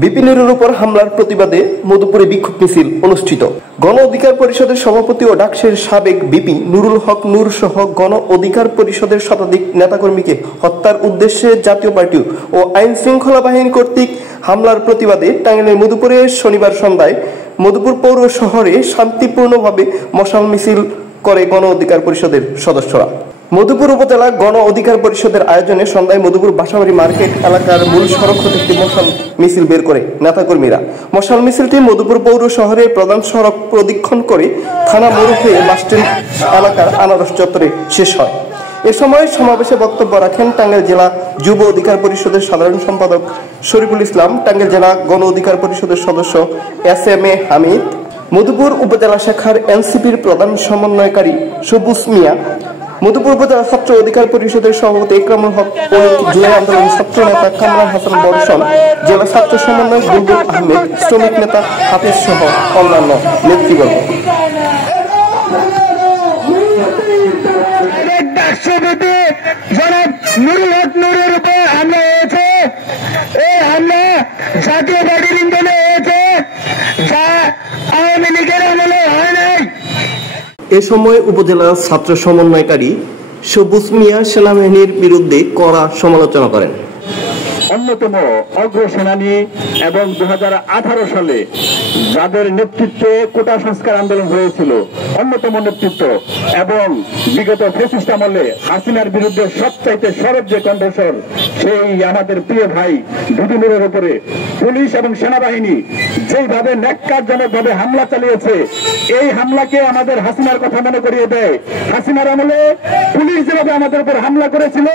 বিপিনের উপর হামলার প্রতিবাদে মধুপুরে বিক্ষোভ মিছিল অনুষ্ঠিত। গণ অধিকার পরিষদের সভাপতি ও ডাকসুর সাবেক বিপি নুরুল হক নূর সহ গণ অধিকার পরিষদের শতাধিক নেতাকর্মীকে হত্যার উদ্দেশ্যে জাতীয় পার্টি ও আইন শৃঙ্খলা বাহিনী কর্তৃক হামলার প্রতিবাদে টাঙ্গাইলের মধুপুরে শনিবার সন্ধ্যায় মধুপুর পৌর শহরে শান্তিপূর্ণভাবে মশাল মিছিল করে গণ অধিকার পরিষদের সদস্যরা। মধুপুর উপজেলা গণ অধিকার পরিষদের আয়োজনে সন্ধ্যায় মধুপুর বাসাবাড়ি মার্কেট এলাকার মূল সড়ক হতে একটি মশাল মিছিল বের করে নেতাকর্মীরা। মশাল মিছিলটি মধুপুর পৌর শহরের প্রধান সড়ক প্রদক্ষিণ করে থানা মোড় হয়ে বাসস্ট্যান্ড এলাকার আনারস চত্বরে শেষ হয়। এ সময় সমাবেশে বক্তব্য রাখেন টাঙ্গাইল জেলা যুব অধিকার পরিষদের সাধারণ সম্পাদক শরীফুল ইসলাম, টাঙ্গাইল জেলা গণ অধিকার পরিষদের সদস্য SM-A হামিদ, মধুপুর উপজেলা শাখার NCPর প্রধান সমন্বয়কারী সবুজ মিয়া, মধুপুর উপজেলা ছাত্র অধিকার পরিষদের সভাপতি ইকরামুল হক, জুলাই আন্দোলন ছাত্র নেতা কামরান হাসান বর্ষণ, জেলা ছাত্র সমন্বয়ক বুলবুল আহমেদ, শ্রমিক নেতা হাফিজ সহ অন্যান্য নেতৃবৃন্দ। নুরুল হক নূরের উপর হামলা হয়েছে। এই হামলা জাতীয় পার্টির ইন্ধনে হয়েছে, যা আওয়ামী লীগের আমলে হয় নাই। এ সময় উপজেলা ছাত্র সমন্বয়কারী সবুজ মিয়া সেনাবাহিনীর বিরুদ্ধে কড়া সমালোচনা করেন। অন্যতম অগ্রসেনানী এবং 2018 সালে যাদের নেতৃত্বে কোটা সংস্কার আন্দোলন হয়েছিল, অন্যতম নেতৃত্ব, এবং বিগত ফ্যাসিস্ট আমলে হাসিনার বিরুদ্ধে সবচাইতে সরব যে কণ্ঠস্বর, সেই আমাদের প্রিয় ভাই বিপিনের উপরে পুলিশ এবং সেনাবাহিনী যেইভাবে ন্যাক্কারজনক ভাবে হামলা চালিয়েছে, এই হামলাকে আমাদের হাসিনার কথা মনে করিয়ে দেয়। হাসিনার আমলে পুলিশ যেভাবে আমাদের উপর হামলা করেছিল,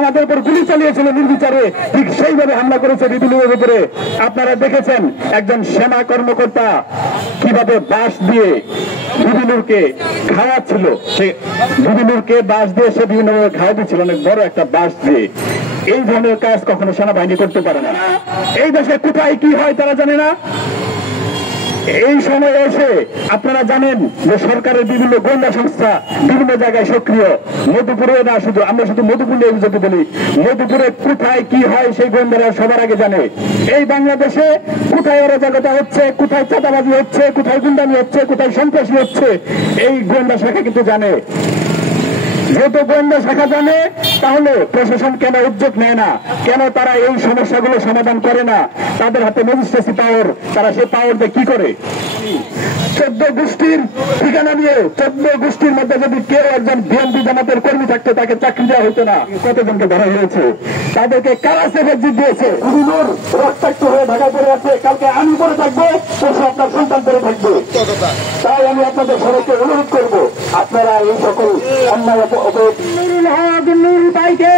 আমাদের উপর গুলি চালিয়েছিল নির্বিচারে, ঠিক সেইভাবে হামলা করেছে বিপিনের উপরে। আপনারা দেখেছেন একজন সেনা কর্মকর্তা কিভাবে বাঁশ দিয়ে বিপিনুরকে খাওয়াচ্ছিল, সে বিপিনুরকে বাঁশ দিয়ে সে বিভিন্ন খাওয়াচ্ছিল, অনেক বড় একটা বাঁশ দিয়ে। এই ধরনের কাজ কখনো সেনাবাহিনী করতে পারে না। এই দেশে কোথায় কি হয় তারা জানে না। এই সময় এসে আপনারা জানেন যে সরকারের বিভিন্ন গোয়েন্দা সংস্থা বিভিন্ন জায়গায় সক্রিয়। মধুপুরে না, আমরা শুধু মধুপুর নিয়ে যদি বলি, মধুপুরে কোথায় কি হয় সেই গোয়েন্দারা সবার আগে জানে। এই বাংলাদেশে কোথায় অরাজকতা হচ্ছে, কোথায় চাঁদাবাজি হচ্ছে, কোথায় গুন্ডামি হচ্ছে, কোথায় সন্ত্রাসী হচ্ছে, এই গোয়েন্দা শাখা কিন্তু জানে। যেহেতু গোয়েন্দা শাখা জানে, তাহলে প্রশাসন কেন উদ্যোগ নেয় না? কেন তারা এই সমস্যাগুলো সমাধান করে না? তাদের হাতে ম্যাজিস্ট্রেসি পাওয়ার, তারা সেই পাওয়ার দিয়ে কি করে? 14 গোষ্ঠীর ঠিকানা নিয়ে 14 গোষ্ঠীর মধ্যে যদি কেউ একজন বিএনপি জামাতের কর্মী থাকতো, তাকে চাকরি দেওয়া হতো না। কতজনকে ধরা হয়েছে, তাদেরকে কারা সেফেক্সিট দিয়েছে। রক্তাক্ত হয়ে ঢাকা পড়ে আছে, কালকে আমি পরে থাকবো, পরশু আপনার সন্তান পরে থাকবে। তাই আমি আপনাদের সবাইকে অনুরোধ করবো, আপনারা এই সকল অন্যায় ভাইকে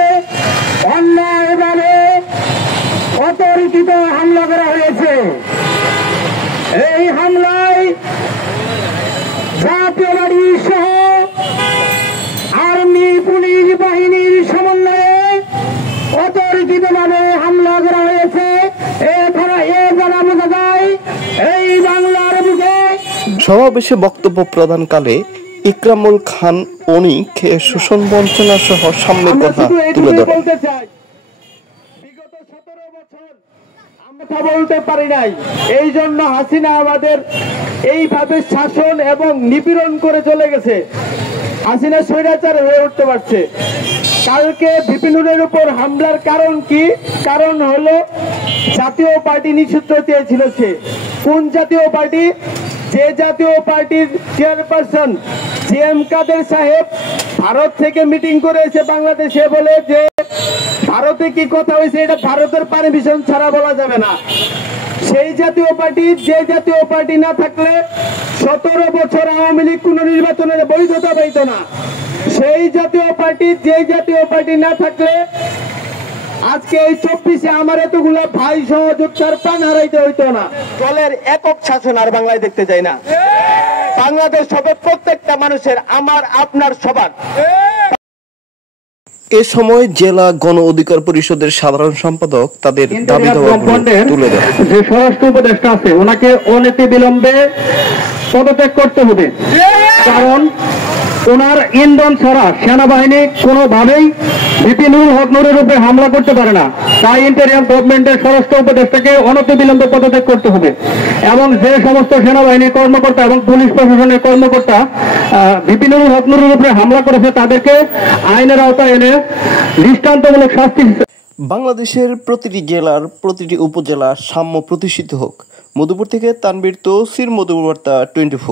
অন্যায়ভাবে অতর্কিত হামলা করা হয়েছে। এই হামলায় জাতীয় বাড়ি সহ আর্মি পুলিশ বাহিনীর সমন্বয়ে অতর্কিতভাবে হামলা করা হয়েছে। এছাড়া দ্বারা বোঝা যায় এই বাংলার বুকে। সমাবেশে বক্তব্য প্রদানকালে ইকরামুল খান অনিক শোষণ বঞ্চনা সহ সামনের কথা তুলে ধরেন। বিগত 17 বছর আমরা বলতে পারি নাই, এই জন্য হাসিনা আমাদের এইভাবে শাসন এবং নিপীড়ন করে চলে গেছে। হাসিনা স্বৈরাচার হয়ে উঠতে পারছে। কালকে বিপিনুরের উপর হামলার কারণ কি? কারণ হলো জাতীয় পার্টি নিষিদ্ধ চেয়েছিল। সে কোন জাতীয় পার্টি? যে জাতীয় পার্টির চেয়ারপারসন GM কাদের সাহেব ভারত থেকে মিটিং করেছে বাংলাদেশে, বলে যে ভারতে কি কথা হয়েছে এটা ভারতের পারমিশন ছাড়া বলা যাবে না। সেই জাতীয় পার্টি, যে জাতীয় পার্টি না থাকলে 17 বছর আওয়ামী লীগ কোন নির্বাচনের বৈধতা পাইত না। সেই জাতীয় পার্টি, যে জাতীয় পার্টি না থাকলে আজকে এই 24-এ আমার এতগুলো ভাই সহযোগিতার প্রাণ হারাইতে হইতো না। দলের একক শাসন আর বাংলায় দেখতে চাই না। বাংলাদেশ হবে প্রত্যেকটা মানুষের, আমার আপনার সবার। এ সময় জেলা গণ অধিকার পরিষদের সাধারণ সম্পাদক তাদের দাবি দাওয়া তুলে দেন। যে স্বরাষ্ট্র উপদেষ্টা আছে, ওনাকে অনতি বিলম্বে পদত্যাগ করতে হবে। কারণ ওনার ইন্ধন ছাড়া সেনাবাহিনী কোনোভাবেই ভিপি নুরুল হক নূরের উপরে হামলা করতে পারে না। তাই ইন্টেরিয়াম গভর্নমেন্টের স্বরাষ্ট্র উপদেষ্টাকে অনতিবিলম্বে পদত্যাগ করতে হবে এবং যে সমস্ত সেনাবাহিনীর কর্মকর্তা এবং পুলিশ প্রশাসনের কর্মকর্তা ভিপি নুরুল হক নূরের উপরে হামলা করেছে তাদেরকে আইনের আওতায় এনে দৃষ্টান্তমূলক শাস্তি। বাংলাদেশের প্রতিটি জেলার প্রতিটি উপজেলা সাম্য প্রতিষ্ঠিত হোক। মধুপুর থেকে তানবীর তৌসির, মধুপুর বার্তা 24।